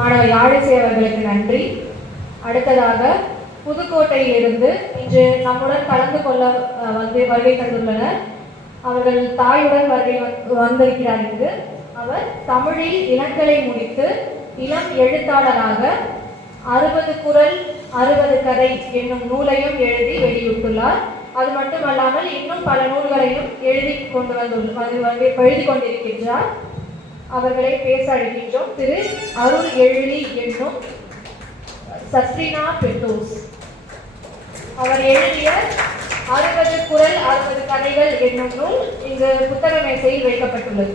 மாணவர் யாழிசை அவர்களுக்கு நன்றி. அடுத்ததாக புதுக்கோட்டையிலிருந்து இன்று நம்முடன் கலந்து கொள்ள வருகை தந்துள்ளனர். அவர்கள் தாயுடன் வந்திருக்கிறார்கள். அவர் தமிழில் இளங்கலை முடித்து இளம் எழுத்தாளராக 60 குறள் 60 கதை என்னும் நூலையும் எழுதி வெளியிட்டுள்ளார். அது மட்டுமல்லாமல் இன்னும் பல நூல்களையும் எழுதி கொண்டிருக்கின்றார். அவர்களை பேச அழைக்கின்றோம். திரு அருள் எழிலி என்னும் சத்ரினா பெட்டோஸ். அவர் எழுதிய 60 குறள் 60 கதைகள் என்னும் நூல் இங்கு புத்தக மேசையில் வைக்கப்பட்டுள்ளது.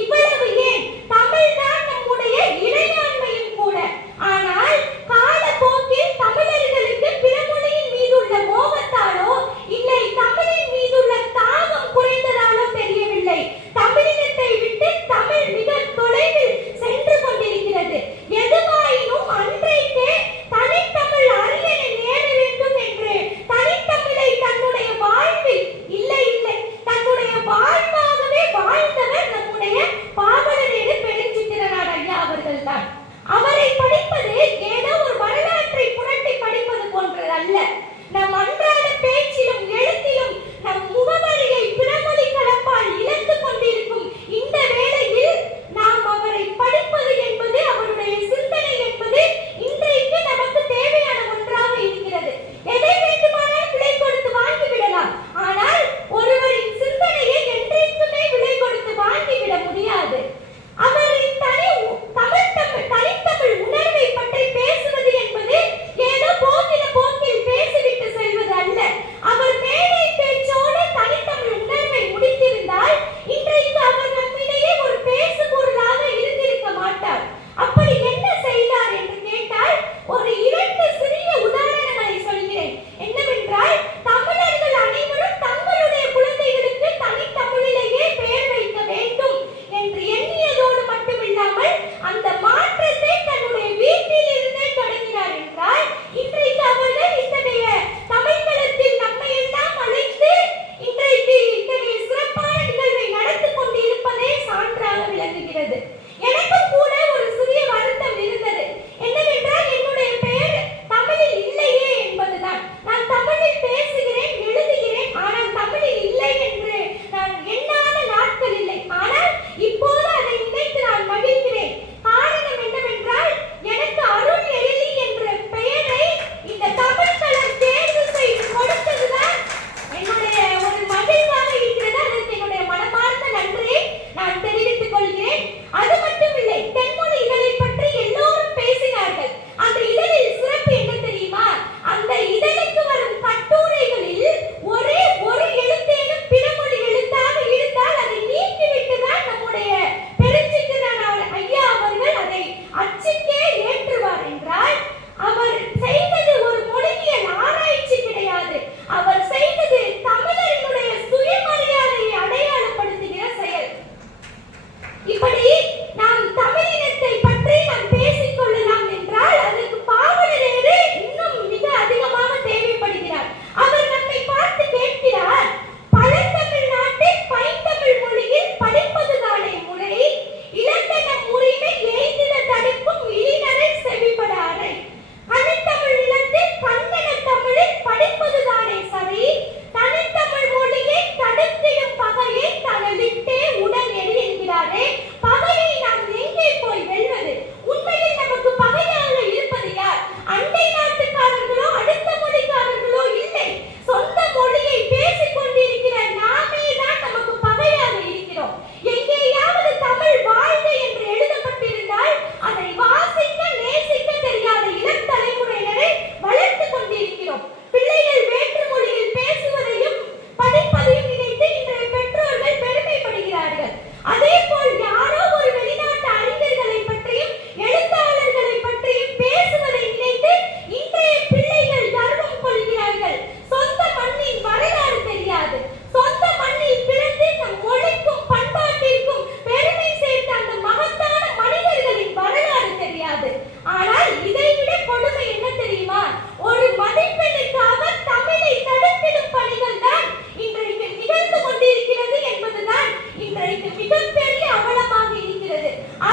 இவ்வளவு ஏன் தமிழ் தான் நம்முடைய இறையாண்மையும்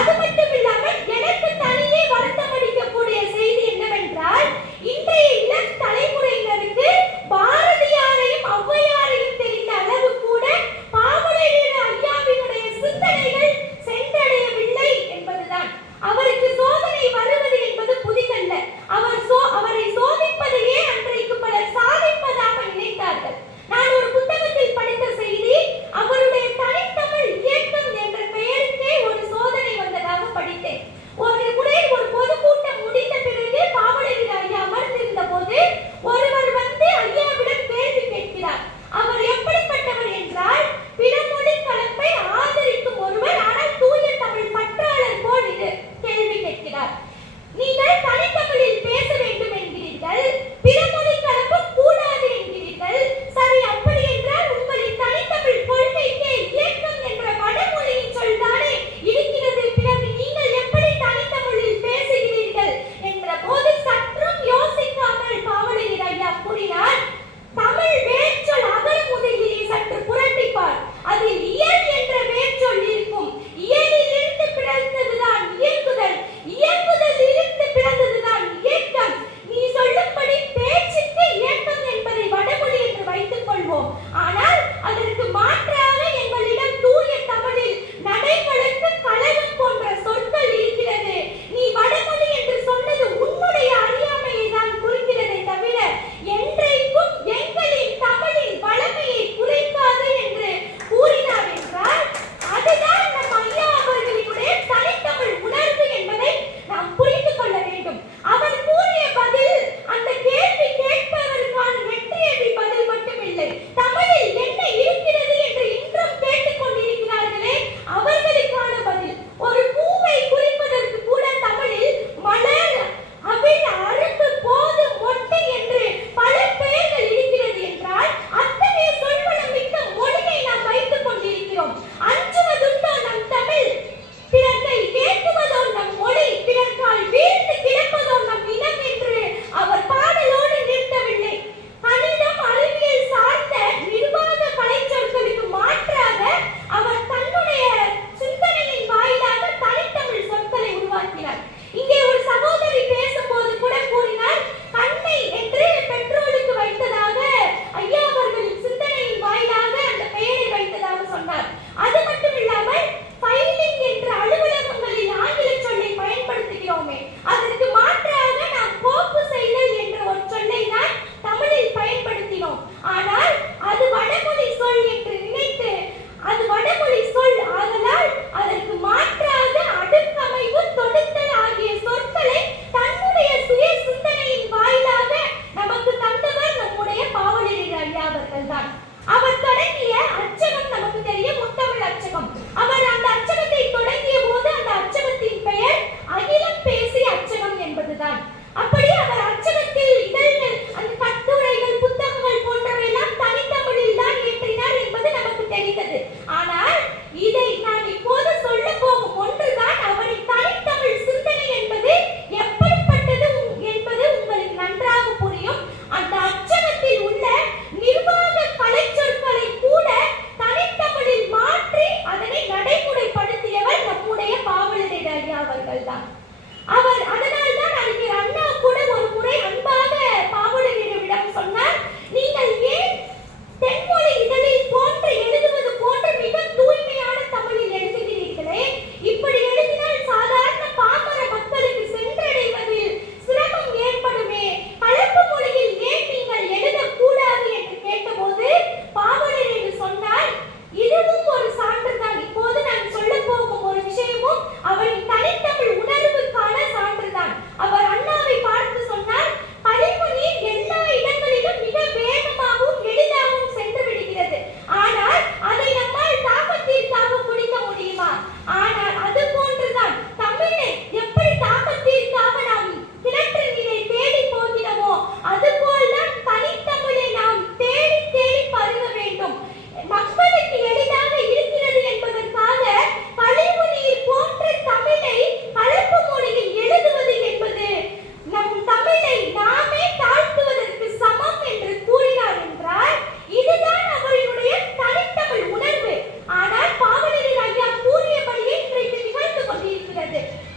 அது மட்டும் இல்லாமல் எனக்கு தனியே வருத்தம் அளிக்கக்கூடிய செய்தி என்னவென்றால், இன்றைய இளம் தலைமுறையினருக்கு பாரதியாரையும் ஔவையாரையும் தெரிந்த அளவு கூட பாவலரேறு ஐயாவினுடைய சிந்தனைகள் சென்றடையவில்லை என்பதுதான். அவருக்கு சோதனை வருவது என்பது புதிதல்ல. அவரை சோதிப்பதையே அன்றைக்கு பலர் சாதிப்பதாக நினைத்தார்கள். நான் ஒரு புத்தகத்தில் படித்த செய்தி, அவருடைய தனித்தமிழ் இயக்கம் என்ற பெயருக்கே ஒரு சோதனை வந்ததாக படித்தேன். ஒரு முறை ஒரு பொதுக்கூட்டம் முடிந்த பிறகு பாவலரேறு ஐயா அமர்ந்திருந்த போது ஒருவர் வந்து ஐயாவிடம் கேள்வி கேட்கிறார். அவர் எப்படிப்பட்டவர் என்றால், பிறமொழி கலப்பை ஆதரிக்கும் ஒருவர், ஆனால் தூய தமிழ் பற்றாளர் போல் கேள்வி கேட்கிறார். நீங்கள் தனித்தமிழில் பேச வேண்டும் என்கிறீர்கள், பிறமொழி கலப்பு கூடாது என்கிறீர்கள். சரி, அப்படி என்றால் உங்களின் தனித்தமிழ் கொள்கைக்கு இயக்கம் என்ற வடமொழியின் சொல்தானே இருக்கிறது, பிறகு நீங்கள் எப்படி தனித்தமிழில் பேசுகிறீர்கள் என்ற போது சற்றும் யோசிக்காமல் பாவலரேறு ஐயா கூறினார், தமிழ் வேர்ச்சொல் அகர முதலியை சற்று புரட்டிப்பார். அதில் இயல் என்ற வேர்ச்சொல் இருக்கும். இயலில் இருந்து பிறந்ததுதான் இயங்குதல், இயங்குதலில் இருந்து பிறந்ததுதான் இயக்கம். நீ சொல்லும்படி பேச்சுக்கு இயக்கம் என்பதை வடமொழி என்று வைத்துக் கொள்வோம். ஆனால் அதற்கு மாற்றாக எங்களிடம் தூய தமிழில் நடைகளுக்கு கலகம் போன்ற சொற்கள் இருக்கிறது. நீ வடமொழி என்று சொன்னது உன்னுடைய அறியாமையை தான் குறிக்கிறதே தவிர என்றைக்கும் எங்களின் தமிழின் வளமையை குறைக்காது என்று கூறினார் என்றால், அதுதான் நம் ஐயா அவர்களினுடைய தனித்தமிழ் உணர்வு என்பதை நாம் புரிந்து கொள்ள வேண்டும். அவர் கூறிய பதில் அந்த கேள்வி கேட்பவருக்கான வெற்றியடி பதில் மட்டுமில்லை, தமிழில் என்ன இருக்கிறது என்று இன்றும் கேட்டுக் கொண்டிருக்கிறார்களே அவர்களுக்கான பதில். ஒரு பூவை குறிப்பதற்கு கூட தமிழில் மலர், அவிழ், அரும்பு, போது, மொட்டு என்று பல பெயர்கள் இருக்கிறது என்றால், அத்தகைய சொல்வளம் மிக்க மொழியை நாம் வைத்துக் கொண்டிருக்கிறோம். அஞ்சுவதுண்டோ நம் தமிழ், பிறரை கேட்குவதோ நம் மொழி, பிறர்கால் வீழ்ந்து கிடப்பதோ நம் இனம் என்று அவர் பாடலோடு நிறுத்தவில்லை. கணிதம், அறிவியல் சார்ந்த நிர்வாக கலைச்சொற்களுக்கு மாற்றாக அவர் தன்னுடைய சிந்தனையின் வாயிலாக தனித்தமிழ் சொற்களை உருவாக்கினார். இங்கே ஒரு சகோதரி பேசும்போது கூட கூறினார், கண்ணை என்று பெட்ரோலுக்கு வைத்ததாக ஐயா அவர்களின் சிந்தனையின் வாயிலாக அந்த பெயரை வைத்ததாக சொன்னார். அது மட்டும் இல்லாமல் ஃபைலிங் என்ற அலுவலகங்களில் ஆங்கில சொல்லை பயன்படுத்துகிறோமே, அதற்கு மாற்றாக நாம் கோப்பு செய்தல் என்ற ஒரு சொல்லை தான் தமிழில் பயன்படுத்தினோம். ஆனால் அது வடமொழி சொல் என்று நினைத்து, அது வடமொழி சொல் ஆதலால் அதற்கு மாற்றாக அடுக்கமைவு, தொடுத்தல் ஆகிய சொற்களை தன்னுடைய சுய சிந்தனையின் வாயிலாக நமக்கு தந்தவர் நம்முடைய பாவலரேறு ஐயா அவர்கள் தான். அவர் தொடங்கிய அச்சகம் நமக்கு தெரியும், முத்தமிழ் அச்சகம். அவர் அந்த அச்சகத்தை தொடங்கிய போது அந்த அச்சகத்தின் பெயர் அகிலம் பேசி அச்சகம் என்பதுதான். அப்படி அவர் அச்சகத்தில் இதழ்கள், அந்த கட்டுரைகள், புத்தகங்கள் போன்றவையெல்லாம் தனித்தமிழில் தான் ஏற்றினார் என்பது நமக்கு தெரிந்தது. ஆனால் இதை நான் இப்போது சொல்ல போகும் ஒன்றுதான் அவரின் தனித்தமிழ் சிந்தனை என்பது எப்படிப்பட்டது என்பது உங்களுக்கு நன்றாக புரியும். அந்த அச்சகத்தில் உள்ள நிர்வாக கலைச்சொற்களை கூட தனித்தமிழில் மாற்றி அதனை நடைமுறைப்படுத்தியவர் நம்முடைய பாவலரேறு ஐயா அவர்கள் தான். அவர் அதனால்தான் அறிஞர் அண்ணா கூட ஒரு முறை அன்பாக பாவலரேறுவிடம் சொன்னார், நீங்கள் ஏன் தென்மொழி இதழில் போன்று எழுதுவது போன்று மிக தூய்மையான தமிழில் எழுதுகிறீர்களே, இப்படி எழுதினால் சாதாரண பாமர மக்களுக்கு சென்றடைவதில் சிரமம் ஏற்படுமே, கலப்பு மொழியில் ஏன் நீங்கள் எழுதக்கூடாது என்று கேட்டபோது பாவலரேறு சொன்னார், இதுவும் ஒரு சான்றுதான். இப்போது நான் சொல்ல போகும் ஒரு விஷயமும் அவரின் தனித்தமிழ் உணர்வுக்கான சான்றுதான். அவர் அண்ணாவை பார்த்து சொன்னார், கல்வி வருது.